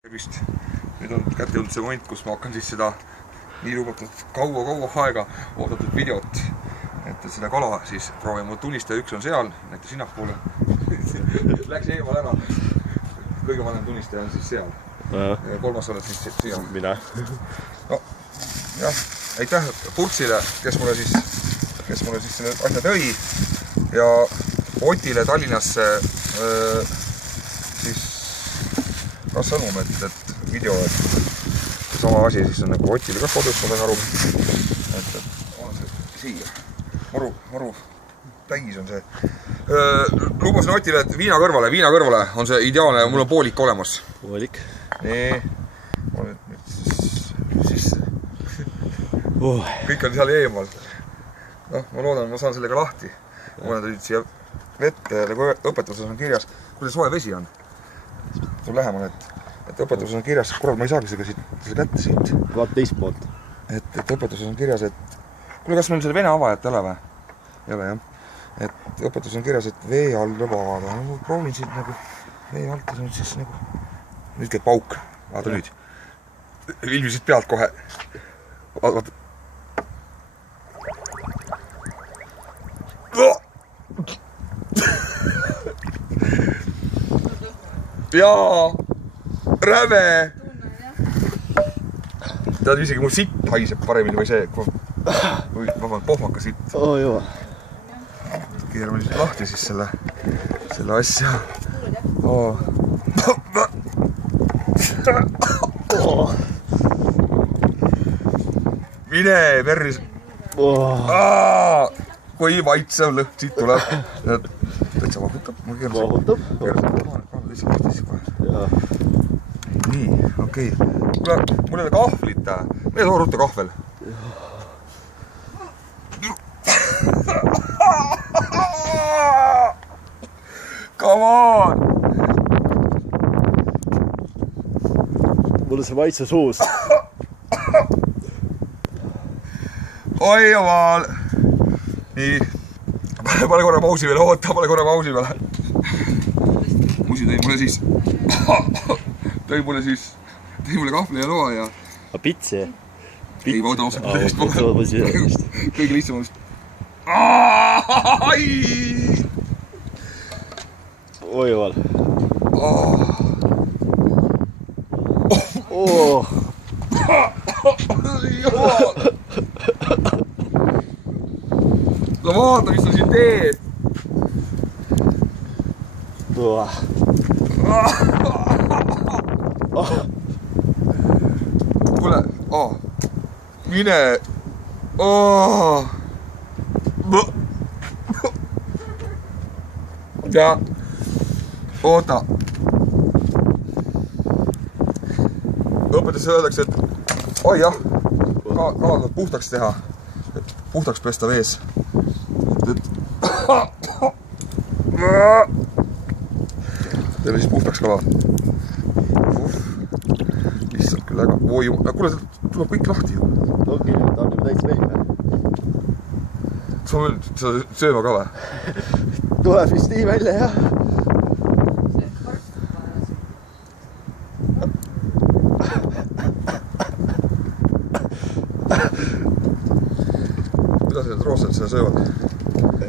Tervist! Nüüd on kätte jõudnud see moment, kus ma hakkan siis seda nii lubatud kaua aega oodatud videot, et seda kala siis proovin. Mul tunnistaja üks on seal, näite sinnapoole. Läks eemal ära. Kõige vanem tunnistaja on siis seal. Kolmas oled siis siia. Mina. No, jah, aitäh Purtsile, kes mulle siis selle asja tõi. Ja Otile Tallinnasse siis ka sõnum, et video, et sama asi siis on nagu Otile ka kodus, ma sain aru, et on see siia, maru täis on see. Lubasin Otile, et viina kõrvale on see ideaalne ja mul on poolik olemas. Poolik. Nii, ma nüüd siis kõik on seal eemal. Noh, ma loodan, ma saan sellega lahti. Ma tulid siia vette, nagu õpetuses on kirjas, kuidas soe vesi on. Tul lähemale, et õpetuses on kirjas, kurat, ma ei saagi selle kätte siit. Vaat teist poolt. Et õpetuses on kirjas, et kuule, kas meil selle vene avajat ei ole või? Ei ole, jah. Et õpetuses on kirjas, et vee all lõbada. Ma proovin siit nagu vee alt ja nüüd siis nagu... Nüüd käib pauk. Vaata nüüd. Ilmisid pealt kohe. Vaata. Jaa, räme! Tead, isegi mul sitt haiseb paremini või see, pohmaka sitt. Oo, joo. Keerame nüüd lahti siis selle asja. Mine perris! Kui vaitsev lõhk siit tuleb. Täitsa vahutab. Vahutab? Nii, okei. Mul ei ole kahvlit. Meie too rutta kahvel. Come on! Mul on see maitse suus. Oi jumal! Nii, pane korra pausi peale, oota, pane korra pausi peale. Musi tõi mulle kahvli ja loa ja... A pitsi? Ei, ma võtan osad tähest. Kõige lihtsam on vist. Oi jumal. No vaata, mis sa siin teed! Kuule, mine! Ja, oota! Õpetus öeldakse, et oi jah, kalad puhtaks teha, puhtaks pesta vees. Teeme siis puhtaks kala. Lihtsalt küll väga. Kuule, tuleb kõik lahti ju. Okei, ta on juba täis veid. Sa sööma ka või? Tuleb vist nii välja, jah. Kuidas need roosad seda söövad?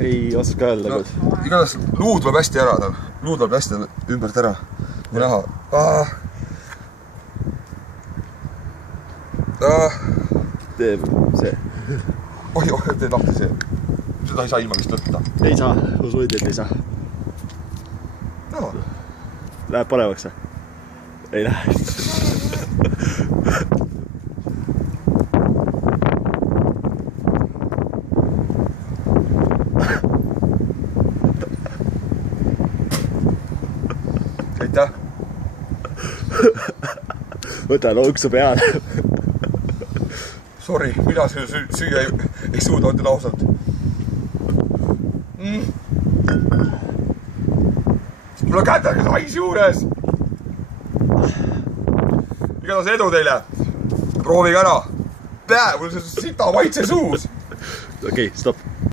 Ei oska öelda. Igatahes luu tuleb hästi ära tal. Luu tuleb hästi ümbert ära. Või näha. Teeb see. Oi, teed lahti see. Seda ei saa ilma vist võtta. Ei saa, usuid, et ei saa. No. Läheb paremaks või? Ei lähe. Aitäh! Võta lonksu peale. Sorry, mina süüa ei suuda, ütlen ausalt. Mul on kätega sais juures! Igatahes edu teile! Proovige ära! Mul on see sita maitse suus! Okei, stopp.